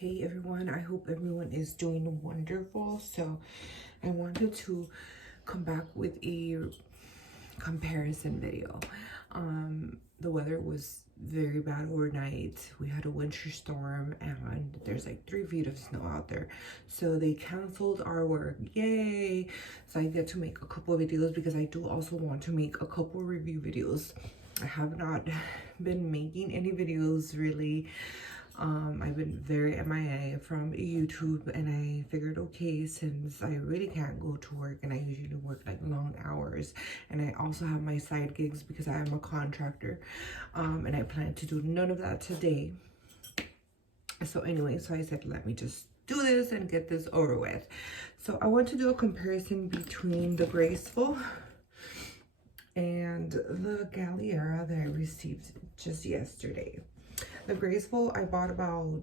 Hey everyone, I hope everyone is doing wonderful. So I wanted to come back with a comparison video. The weather was very bad overnight. We had a winter storm and there's like 3 feet of snow out there, so they canceled our work. Yay! So I get to make a couple of videos because I do also want to make a couple review videos. I have not been making any videos really. I've been very MIA from YouTube, and I figured, okay, since I really can't go to work and I usually work like long hours, and I also have my side gigs because I am a contractor, and I plan to do none of that today. So anyway, so I said, let me just do this and get this over with. So I want to do a comparison between the Graceful and the Galliera that I received just yesterday. The Graceful I bought about,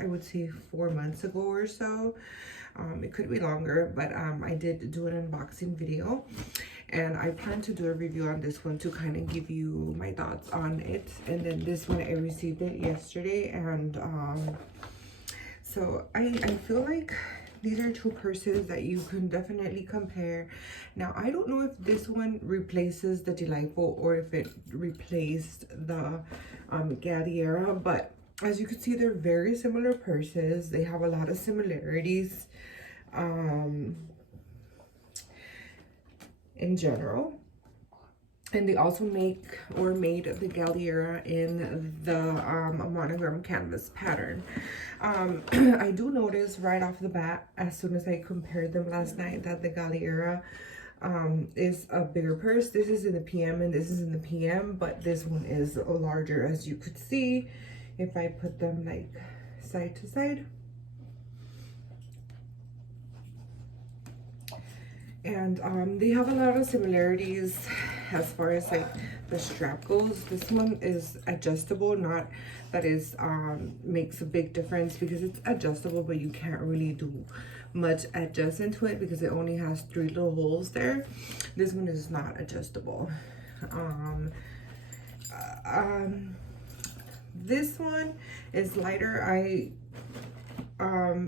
I would say 4 months ago or so. It could be longer, but I did do an unboxing video, and I plan to do a review on this one to kind of give you my thoughts on it. And then this one, I received it yesterday, and so I feel like these are two purses that you can definitely compare. Now, I don't know if this one replaces the Delightful or if it replaced the Galliera, but as you can see, they're very similar purses. They have a lot of similarities in general. And they also make or made the Galliera in the monogram canvas pattern. I do notice right off the bat, as soon as I compared them last night, that the Galliera is a bigger purse. This is in the PM and this is in the PM, but this one is larger, as you could see if I put them like side to side. And they have a lot of similarities as far as like the strap goes. This one is adjustable, not that is makes a big difference because it's adjustable, but you can't really do much adjustment to it because it only has 3 little holes there. This one is not adjustable. This one is lighter. I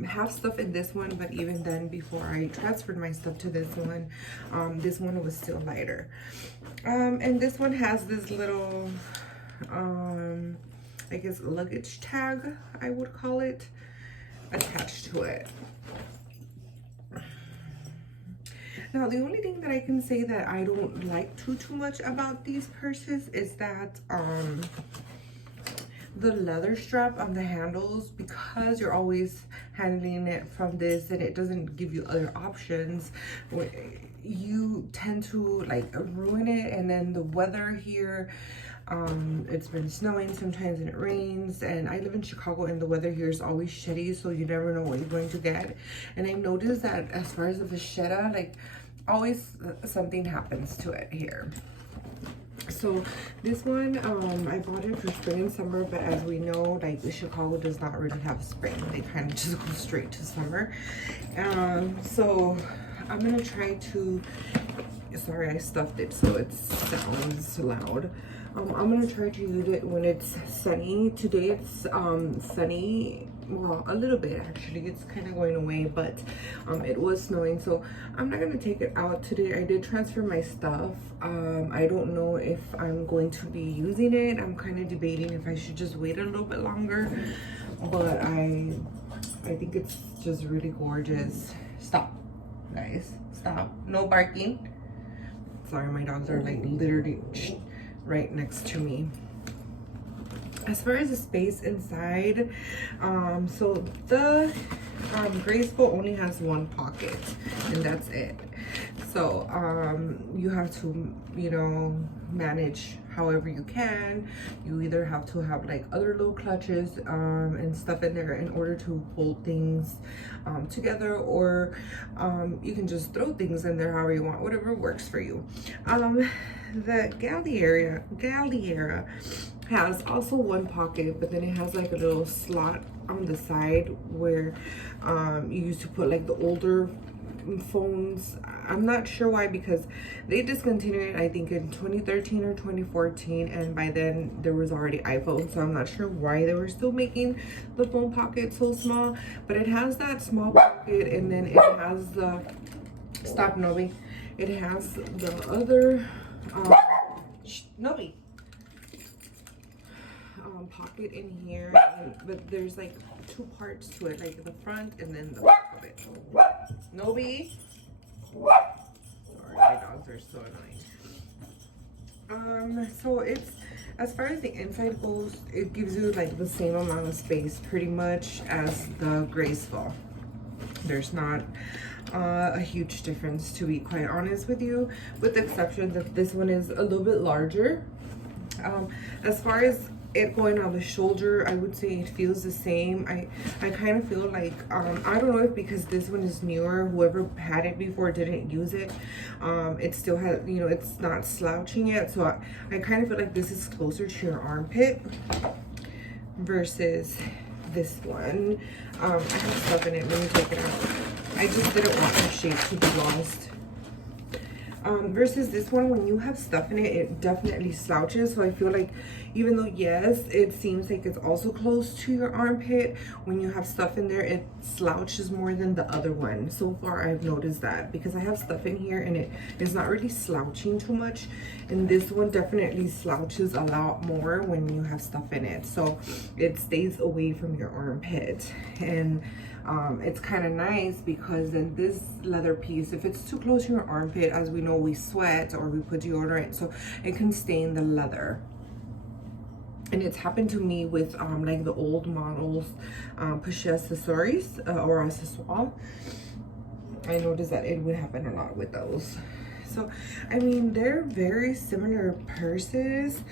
have stuff in this one, but even then, before I transferred my stuff to this one was still lighter. And this one has this little I guess luggage tag, I would call it, attached to it. Now, the only thing that I can say that I don't like too much about these purses is that the leather strap on the handles, because you're always handling it from this and it doesn't give you other options, you tend to like ruin it. And then the weather here, it's been snowing sometimes and it rains, and I live in Chicago and the weather here is always shitty, so you never know what you're going to get. And I noticed that as far as the vachetta, like always something happens to it here. So this one, I bought it for spring and summer, but as we know, like Chicago does not really have spring. They kind of just go straight to summer. So I'm gonna try to, sorry, I stuffed it so it sounds loud. I'm gonna try to use it when it's sunny. Today it's sunny, well, a little bit actually. It's kind of going away, but it was snowing, so I'm not gonna take it out today. I did transfer my stuff. I don't know if I'm going to be using it. I'm kind of debating if I should just wait a little bit longer, but I think it's just really gorgeous. Stop, guys, stop. No barking. Sorry, my dogs are like literally right next to me. As far as the space inside, so the Graceful only has 1 pocket, and that's it. So you have to, you know, manage however you can. You either have to have like other little clutches and stuff in there in order to hold things together, or you can just throw things in there however you want, whatever works for you. The Galliera has also 1 pocket, but then it has like a little slot on the side where you used to put like the older phones. I'm not sure why, because they discontinued it I think in 2013 or 2014, and by then there was already iPhone, so I'm not sure why they were still making the phone pocket so small. But it has that small pocket, and then it has the stop Nobi. It has the other Nobi pocket in here, but there's like two parts to it, like the front and then the back of it. Nobi. Sorry, my dogs are so annoying. So it's, as far as the inside goes, it gives you like the same amount of space pretty much as the Graceful. There's not a huge difference, to be quite honest with you, with the exception that this one is a little bit larger. As far as it going on the shoulder, I would say it feels the same. I kind of feel like I don't know if because this one is newer, whoever had it before didn't use it, it still has, you know, it's not slouching yet, so I kind of feel like this is closer to your armpit versus this one. I have stuff in it. Let me take it out. I just didn't want the shape to be lost. Versus this one, when you have stuff in it, it definitely slouches. So I feel like, even though yes, it seems like it's also close to your armpit, when you have stuff in there, it slouches more than the other one. So far, I've noticed that, because I have stuff in here and it is not really slouching too much, and this one definitely slouches a lot more when you have stuff in it. So it stays away from your armpit, and it's kind of nice because then this leather piece, if it's too close to your armpit, as we know, we sweat or we put deodorant, so it can stain the leather. And it's happened to me with like the old models, push accessories or accessoires. I noticed that it would happen a lot with those. So I mean, they're very similar purses.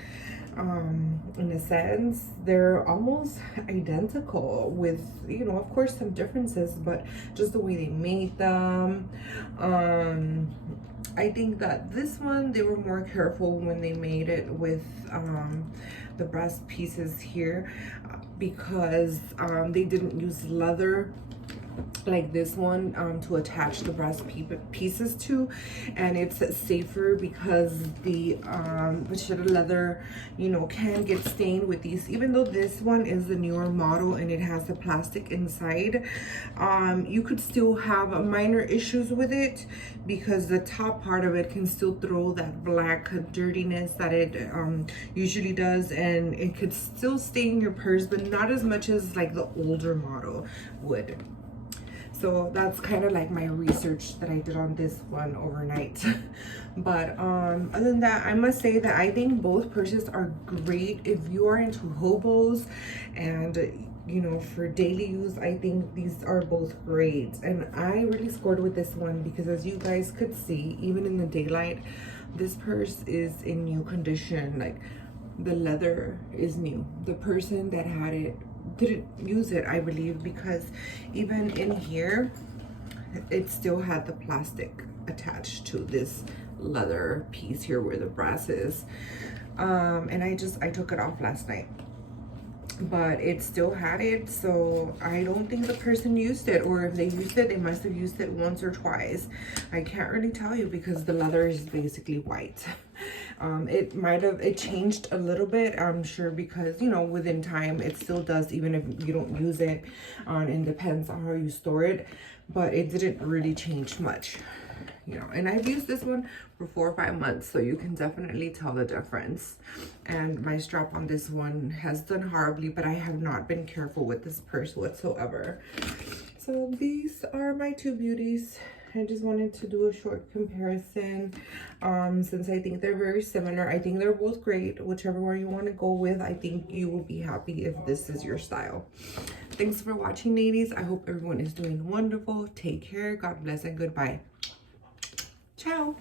In a sense, they're almost identical, with, you know, of course some differences, but just the way they made them. I think that this one, they were more careful when they made it with the breast pieces here, because they didn't use leather like this one to attach the breast pieces to, and it's safer because the leather, you know, can get stained with these. Even though this one is the newer model and it has the plastic inside, you could still have minor issues with it, because the top part of it can still throw that black dirtiness that it usually does, and it could still stain your purse, but not as much as like the older model would. So that's kind of like my research that I did on this one overnight. But other than that, I must say that I think both purses are great if you are into hobos and, you know, for daily use. I think these are both great, and I really scored with this one because, as you guys could see, even in the daylight, this purse is in new condition. Like, the leather is new. The person that had it didn't use it, I believe, because even in here it still had the plastic attached to this leather piece here where the brass is, and I took it off last night, but it still had it. So I don't think the person used it, or if they used it, they must have used it once or twice. I can't really tell you because the leather is basically white. It changed a little bit, I'm sure, because, you know, within time it still does, even if you don't use it, and it depends on how you store it, but it didn't really change much, you know. And I've used this one for 4 or 5 months, so you can definitely tell the difference. And my strap on this one has done horribly, but I have not been careful with this purse whatsoever. So these are my two beauties. I just wanted to do a short comparison, since I think they're very similar. I think they're both great. Whichever one you want to go with, I think you will be happy if this is your style. Thanks for watching, ladies. I hope everyone is doing wonderful. Take care. God bless and goodbye. Ciao.